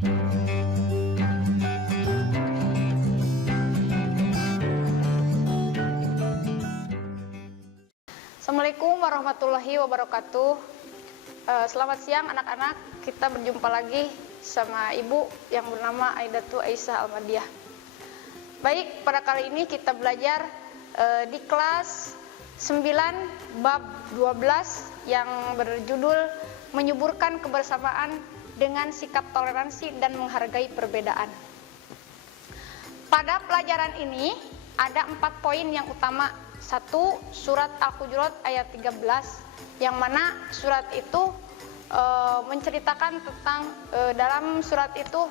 Assalamualaikum warahmatullahi wabarakatuh. Selamat siang anak-anak. Kita berjumpa lagi sama ibu yang bernama Aidatu Aisyah Almadiah. Baik, pada kali ini kita belajar di kelas 9 bab 12 yang berjudul menyuburkan kebersamaan dengan sikap toleransi dan menghargai perbedaan. Pada pelajaran ini ada 4 poin yang utama. 1. Surat Al-Hujurat ayat 13, yang mana surat itu menceritakan tentang dalam surat itu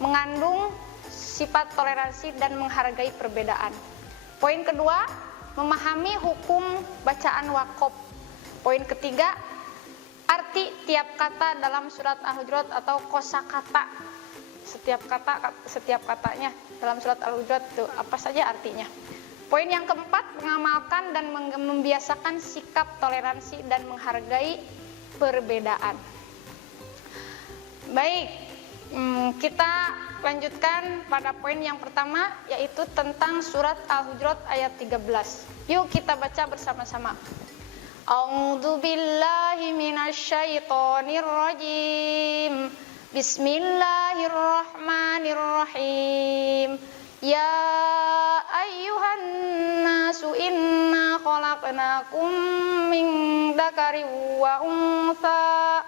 mengandung sifat toleransi dan menghargai perbedaan. Poin kedua, memahami hukum bacaan waqaf. Poin ketiga, arti tiap kata dalam surat Al-Hujurat atau kosakata. Setiap katanya dalam surat Al-Hujurat itu apa saja artinya. Poin yang keempat, mengamalkan dan membiasakan sikap toleransi dan menghargai perbedaan. Baik, kita lanjutkan pada poin yang pertama, yaitu tentang surat Al-Hujurat ayat 13. Yuk kita baca bersama-sama. A'udzu billahi minasyaitonir rajim. Bismillahirrahmanirrahim. Ya ayyuhan nasu inna khalaqnakum min dzakarin wa untha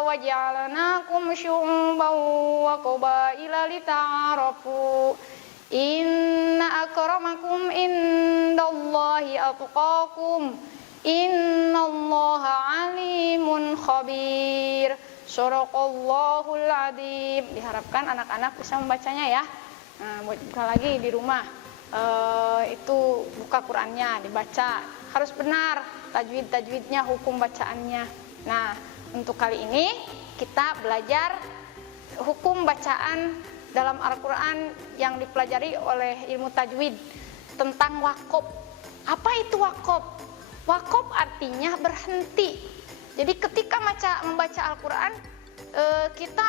wa ja'alnakum syu'uban wa qabaila lita'arafu. Inna akramakum indallahi atqakum. Innallaha alimun khabir. Shadaqallahul adzim. Diharapkan anak-anak bisa membacanya ya. Nah, buka lagi di rumah. Itu buka Qur'annya, dibaca. Harus benar tajwid-tajwidnya, hukum bacaannya. Nah, untuk kali ini kita belajar hukum bacaan dalam Al-Qur'an yang dipelajari oleh ilmu tajwid tentang waqaf. Apa itu waqaf? Waqaf artinya berhenti. Jadi ketika membaca Al-Quran, kita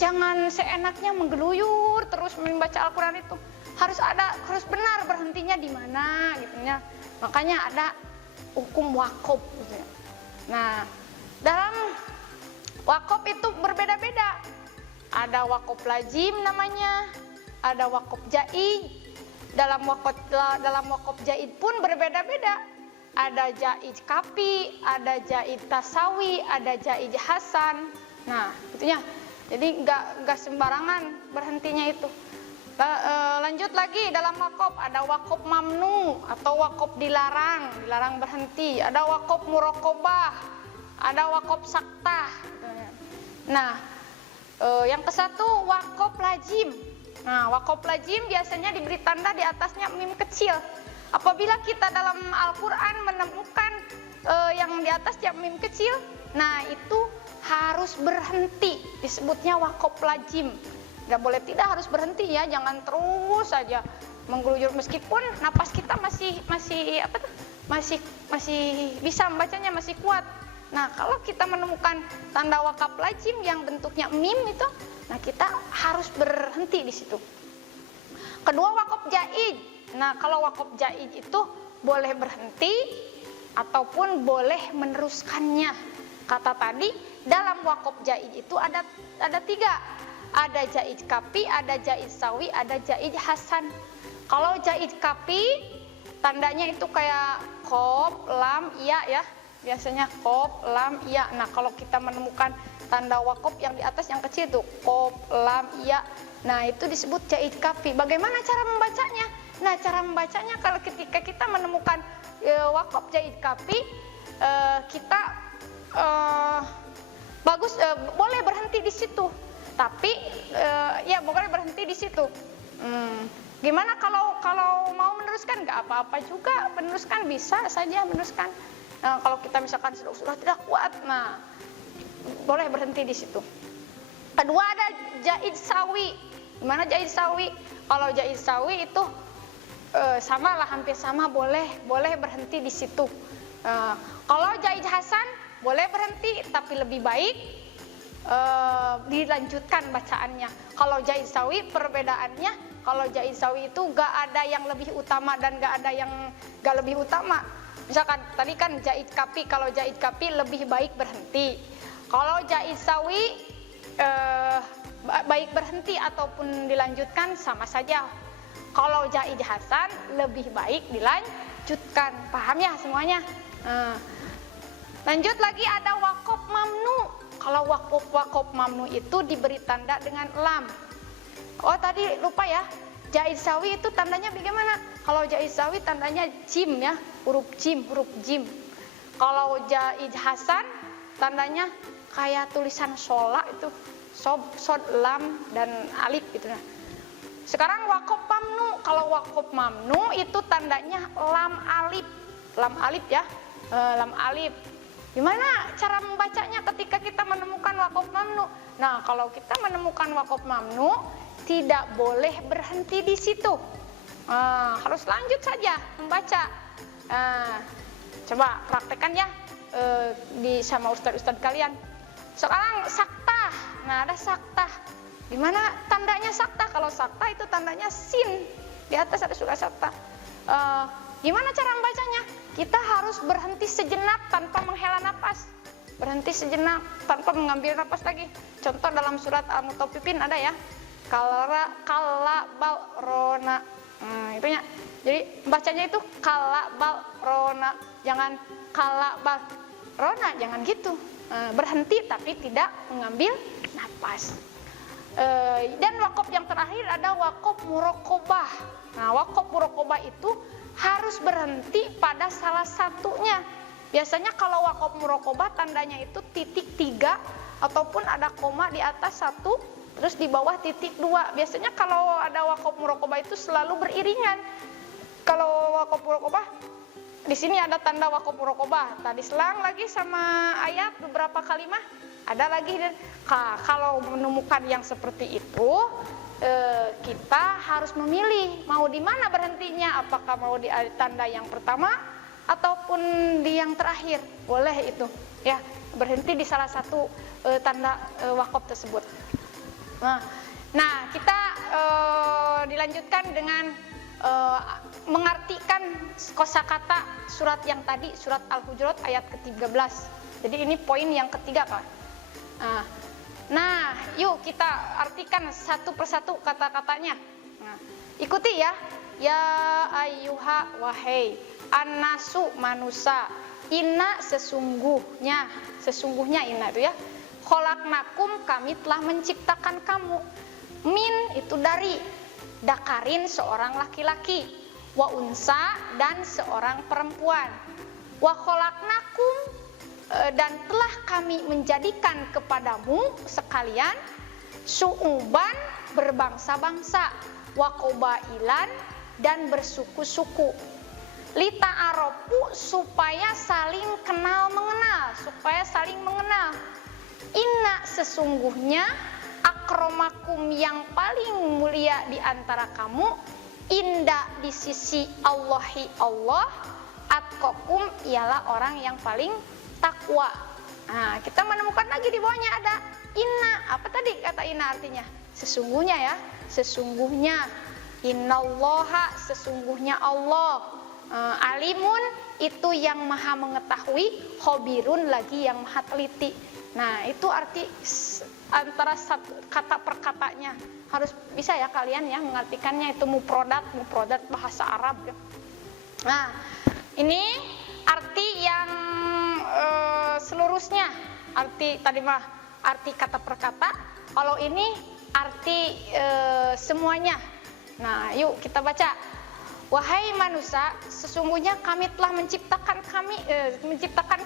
jangan seenaknya menggeluyur terus membaca Al-Quran itu. Harus benar berhentinya di mana gitu ya. Makanya ada hukum waqaf gitu ya. Nah, dalam waqaf itu berbeda-beda. Ada waqaf lazim namanya, ada waqaf jaid. Dalam waqaf jaid pun berbeda-beda. Ada jaid kapi, ada jaid tasawi, ada jaid hasan. Nah, itunya. Jadi nggak sembarangan berhentinya itu. Lanjut lagi dalam waqaf ada waqaf mamnu atau waqaf dilarang berhenti. Ada waqaf muraqabah, ada waqaf saktah. Nah, yang kesatu waqaf lazim. Nah, waqaf lazim biasanya diberi tanda di atasnya mim kecil. Apabila kita dalam Al-Quran menemukan yang di atas yang mim kecil, nah itu harus berhenti, disebutnya waqaf lazim. Gak boleh tidak, harus berhenti ya, jangan terus saja menggeluyur meskipun napas kita masih bisa membacanya, masih kuat. Nah, kalau kita menemukan tanda waqaf lazim yang bentuknya mim itu, nah kita harus berhenti di situ. Kedua, waqaf jaid. Nah, kalau waqaf jaid itu boleh berhenti ataupun boleh meneruskannya. Kata tadi, dalam waqaf jaid itu ada 3. Ada jaid kapi, ada jaid sawi, ada jaid hasan. Kalau jaid kapi, tandanya itu kayak qaf, lam, iya ya. Biasanya qaf, lam, iya. Nah, kalau kita menemukan tanda waqaf yang di atas yang kecil itu qaf, lam, iya. Nah, itu disebut jaid kapi. Bagaimana cara membacanya? Nah, cara membacanya kalau ketika kita menemukan waqaf jaid kapi, kita boleh berhenti di situ. Tapi ya boleh berhenti di situ. Gimana kalau mau meneruskan? Nggak apa-apa juga, meneruskan bisa saja meneruskan. Kalau kita misalkan sudah tidak kuat, nah boleh berhenti di situ. Kedua, ada jaid sawi. Gimana jaid sawi? Kalau jaid sawi itu sama lah, hampir sama, boleh berhenti di situ. Kalau jaid hasan boleh berhenti, tapi lebih baik dilanjutkan bacaannya. Kalau jahit sawi perbedaannya, kalau jahit sawi itu gak ada yang lebih utama dan gak ada yang gak lebih utama. Misalkan tadi kan jahit kapi, kalau jahit kapi lebih baik berhenti. Kalau jahit sawi baik berhenti ataupun dilanjutkan sama saja. Kalau jahit hasan lebih baik dilanjutkan. Paham ya semuanya? Lanjut lagi ada wakof mamnu. Kalau wakof mamnu itu diberi tanda dengan lam. Oh tadi lupa ya, jahit sawi itu tandanya bagaimana? Kalau jahit sawi tandanya jim ya, huruf jim. Kalau jahit hasan tandanya kayak tulisan shola itu, sod, lam dan alif gitu. Nah, sekarang wakof mamnu. Kalau wakof mamnu itu tandanya lam alif ya, lam alif. Gimana cara membacanya ketika kita menemukan wakof mamnu? Nah, kalau kita menemukan wakof mamnu, tidak boleh berhenti di situ. Harus lanjut saja membaca. Coba praktekkan ya sama ustadz-ustadz kalian. Sekarang saktah. Nah, ada saktah. Gimana tandanya saktah? Kalau saktah itu tandanya sin. Di atas ada surat saktah. Gimana cara membacanya? Kita harus berhenti sejenak tanpa menghela napas. Berhenti sejenak tanpa mengambil napas lagi. Contoh dalam surat Al-Mutaffifin ada ya. Kala bal rona. Itunya. Jadi bacanya itu kala bal rona. Jangan kala bal rona, jangan gitu. Berhenti tapi tidak mengambil napas. Dan wakof yang terakhir ada wakof murokobah. Nah, wakof murokobah itu harus berhenti pada salah satunya. Biasanya kalau wakof murokobah tandanya itu titik 3 ataupun ada koma di atas 1 terus di bawah titik 2. Biasanya kalau ada wakof murokobah itu selalu beriringan. Kalau wakof murokobah di sini ada tanda wakof murokobah. Tadi selang lagi sama ayat beberapa kalimat ada lagi. Kalau menemukan yang seperti itu, kita harus memilih mau di mana berhentinya, apakah mau di tanda yang pertama ataupun di yang terakhir. Boleh itu ya, berhenti di salah satu tanda wakof tersebut. Nah, kita dilanjutkan dengan mengartikan kosakata surat yang tadi, surat Al-Hujurat ayat ke-13. Jadi ini poin yang ketiga, Pak. Nah, yuk kita artikan satu persatu kata-katanya. Nah, ikuti ya. Ya ayyuha wahai annasu manusa, inna sesungguhnya inna itu ya. Kholaqnakum kami telah menciptakan kamu. Min itu dari, dakarin seorang laki-laki, wa unsa dan seorang perempuan. Wa kholaqnakum dan telah kami menjadikan kepadamu sekalian su'uban berbangsa-bangsa, wa qobailan dan bersuku-suku, lita'arofu supaya saling kenal mengenal, inna sesungguhnya akromakum yang paling mulia di antara kamu, inda di sisi Allahi Allah, atqakum ialah orang yang paling takwa. Nah, kita menemukan lagi di bawahnya ada inna. Apa tadi kata inna artinya? Sesungguhnya ya, sesungguhnya. Innallaha, sesungguhnya Allah. Alimun itu yang maha mengetahui, khobirun lagi yang maha teliti. Nah, itu arti antara satu kata per katanya. Harus bisa ya kalian ya mengartikannya, itu mufradat bahasa Arab ya. Nah, ini arti yang seluruhnya, arti tadi mah arti kata per kata, kalau ini arti semuanya. Nah, yuk kita baca. Wahai manusia, sesungguhnya kami telah menciptakan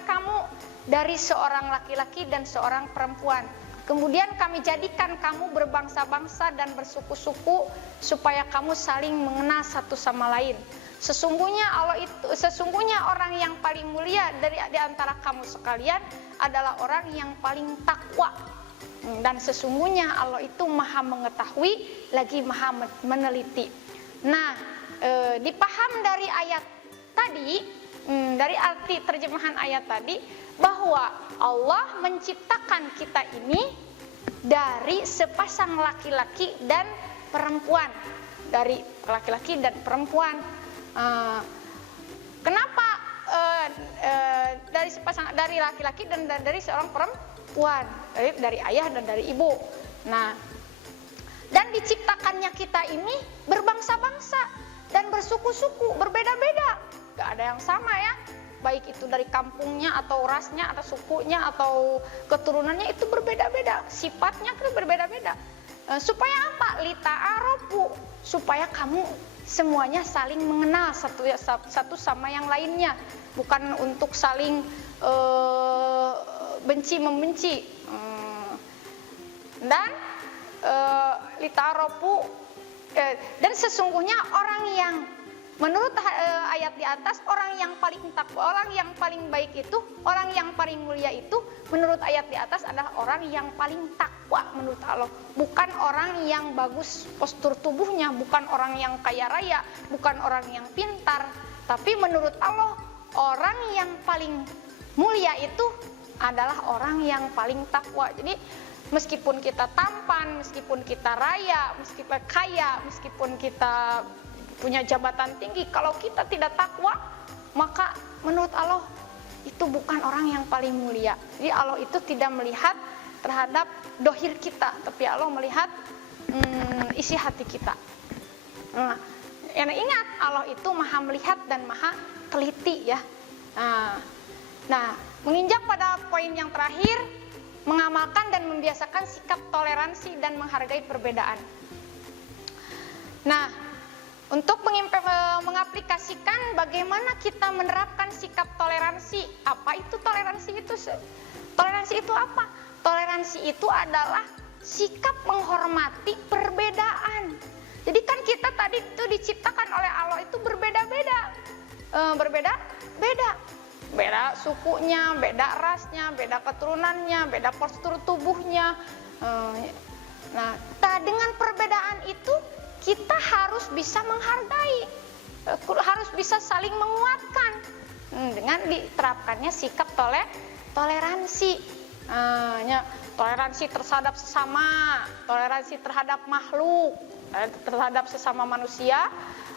kamu dari seorang laki-laki dan seorang perempuan. Kemudian kami jadikan kamu berbangsa-bangsa dan bersuku-suku supaya kamu saling mengenal satu sama lain. Sesungguhnya orang yang paling mulia di antara kamu sekalian adalah orang yang paling takwa. Dan sesungguhnya Allah itu maha mengetahui lagi maha meneliti. Nah, dipaham dari ayat tadi, dari arti terjemahan ayat tadi, bahwa Allah menciptakan kita ini dari sepasang laki-laki dan perempuan, dari laki-laki dan perempuan. Kenapa dari laki-laki dan dari seorang perempuan, dari ayah dan dari ibu. Nah, dan diciptakannya kita ini berbangsa-bangsa dan bersuku-suku, berbeda-beda, gak ada yang sama ya, baik itu dari kampungnya atau rasnya atau sukunya atau keturunannya, itu berbeda-beda, sifatnya itu berbeda-beda. Supaya apa? Lita'arofu, supaya kamu semuanya saling mengenal satu sama yang lainnya, bukan untuk saling benci-membenci. Dan lita'arofu, dan sesungguhnya orang yang menurut ayat di atas, orang yang paling takwa, orang yang paling baik itu, orang yang paling mulia itu menurut ayat di atas adalah orang yang paling takwa menurut Allah. Bukan orang yang bagus postur tubuhnya, bukan orang yang kaya raya, bukan orang yang pintar, tapi menurut Allah orang yang paling mulia itu adalah orang yang paling takwa. Jadi meskipun kita tampan, meskipun kita raya, meskipun kaya, meskipun kita punya jabatan tinggi, kalau kita tidak takwa, maka menurut Allah itu bukan orang yang paling mulia. Jadi Allah itu tidak melihat terhadap dohir kita, tapi Allah melihat isi hati kita. Yang ingat, Allah itu maha melihat dan maha teliti ya. Nah, menginjak pada poin yang terakhir, mengamalkan dan membiasakan sikap toleransi dan menghargai perbedaan. Nah, untuk mengaplikasikan bagaimana kita menerapkan sikap toleransi. Apa itu toleransi itu? Toleransi itu apa? Toleransi itu adalah sikap menghormati perbedaan. Jadi kan kita tadi itu diciptakan oleh Allah itu berbeda-beda. Beda sukunya, beda rasnya, beda keturunannya, beda postur tubuhnya. Nah, dengan perbedaan itu kita harus bisa menghargai, harus bisa saling menguatkan dengan diterapkannya sikap toleransi. Toleransi terhadap sesama, toleransi terhadap makhluk, terhadap sesama manusia,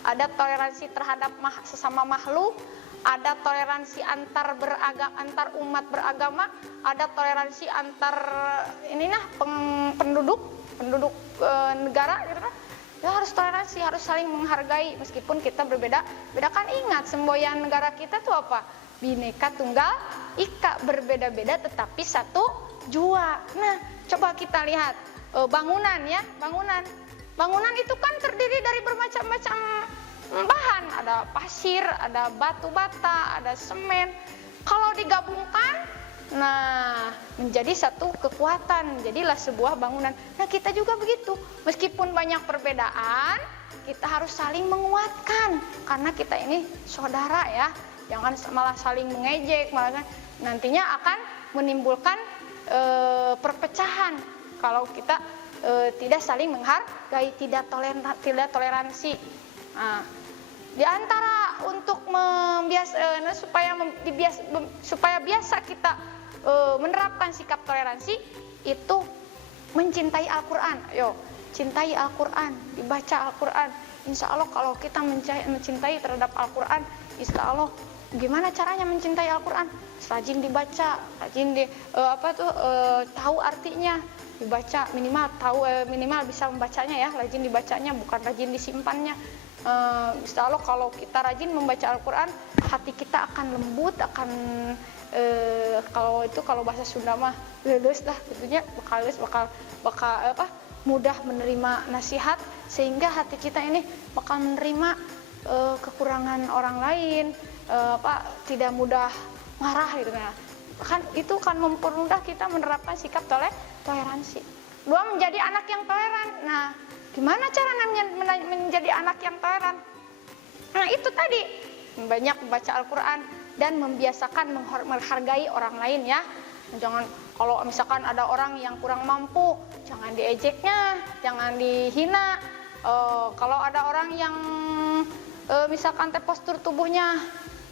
ada toleransi terhadap sesama makhluk, ada toleransi antar umat beragama, ada toleransi antar penduduk negara gitu kan. Ya harus toleransi, harus saling menghargai meskipun kita berbeda. Kan ingat semboyan negara kita tuh apa? Bhinneka Tunggal Ika, berbeda-beda tetapi satu jua. Nah, coba kita lihat bangunan ya, bangunan itu kan terdiri dari bermacam-macam bahan, ada pasir, ada batu bata, ada semen. Kalau digabungkan, nah menjadi satu kekuatan, jadilah sebuah bangunan. Nah, kita juga begitu, meskipun banyak perbedaan, kita harus saling menguatkan karena kita ini saudara ya. Jangan malah saling mengejek, malah nantinya akan menimbulkan perpecahan kalau kita tidak saling menghargai, tidak toleransi. Nah, di antara untuk supaya biasa kita menerapkan sikap toleransi itu mencintai Al-Quran. Ayo, cintai Al-Quran, dibaca Al-Quran. Insya Allah kalau kita mencintai terhadap Al-Quran, insya Allah gimana caranya mencintai Al-Quran? Rajin dibaca, rajin tahu artinya, dibaca minimal bisa membacanya ya, rajin dibacanya bukan rajin disimpannya. Insya Allah kalau kita rajin membaca Al-Quran, hati kita akan lembut, akan kalau bahasa Sunda mah lulus lah, tentunya bakal mudah menerima nasihat, sehingga hati kita ini bakal menerima kekurangan orang lain, tidak mudah marah gitu kan. Itu kan mempermudah kita menerapkan sikap toleransi. 2, menjadi anak yang toleran. Nah, gimana cara menjadi anak yang toleran? Nah, itu tadi, banyak membaca Al-Quran dan membiasakan menghargai orang lain ya. Jangan, kalau misalkan ada orang yang kurang mampu, jangan diejeknya, jangan dihina. Kalau ada orang yang misalkan postur tubuhnya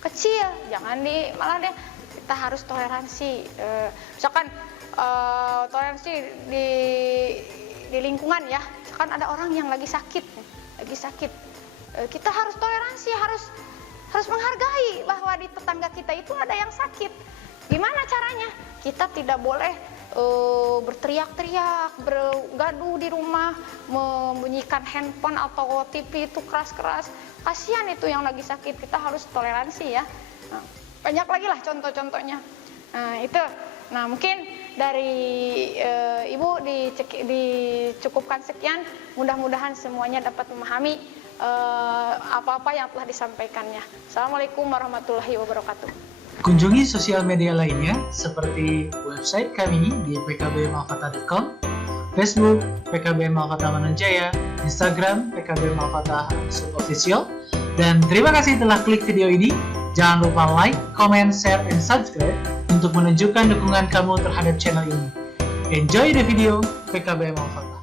kecil, jangan malah kita harus toleransi. Misalkan toleransi di lingkungan ya, misalkan ada orang yang lagi sakit, kita harus toleransi, harus menghargai bahwa di tetangga kita itu ada yang sakit. Gimana caranya? Kita tidak boleh berteriak-teriak, bergaduh di rumah, membunyikan handphone atau TV itu keras-keras. Kasihan itu yang lagi sakit, kita harus toleransi ya. Nah, banyak lagi lah contoh-contohnya. Nah, itu. Nah, mungkin dari Ibu dicukupkan sekian. Mudah-mudahan semuanya dapat memahami apa-apa yang telah disampaikannya. Assalamualaikum warahmatullahi wabarakatuh. Kunjungi sosial media lainnya seperti website kami di pkbmalfata.com, Facebook PKB Malfata Mananjaya, Instagram PKB Malfata _official. Dan terima kasih telah klik video ini. Jangan lupa like, comment, share, and subscribe untuk menunjukkan dukungan kamu terhadap channel ini. Enjoy the video PKB Malfata.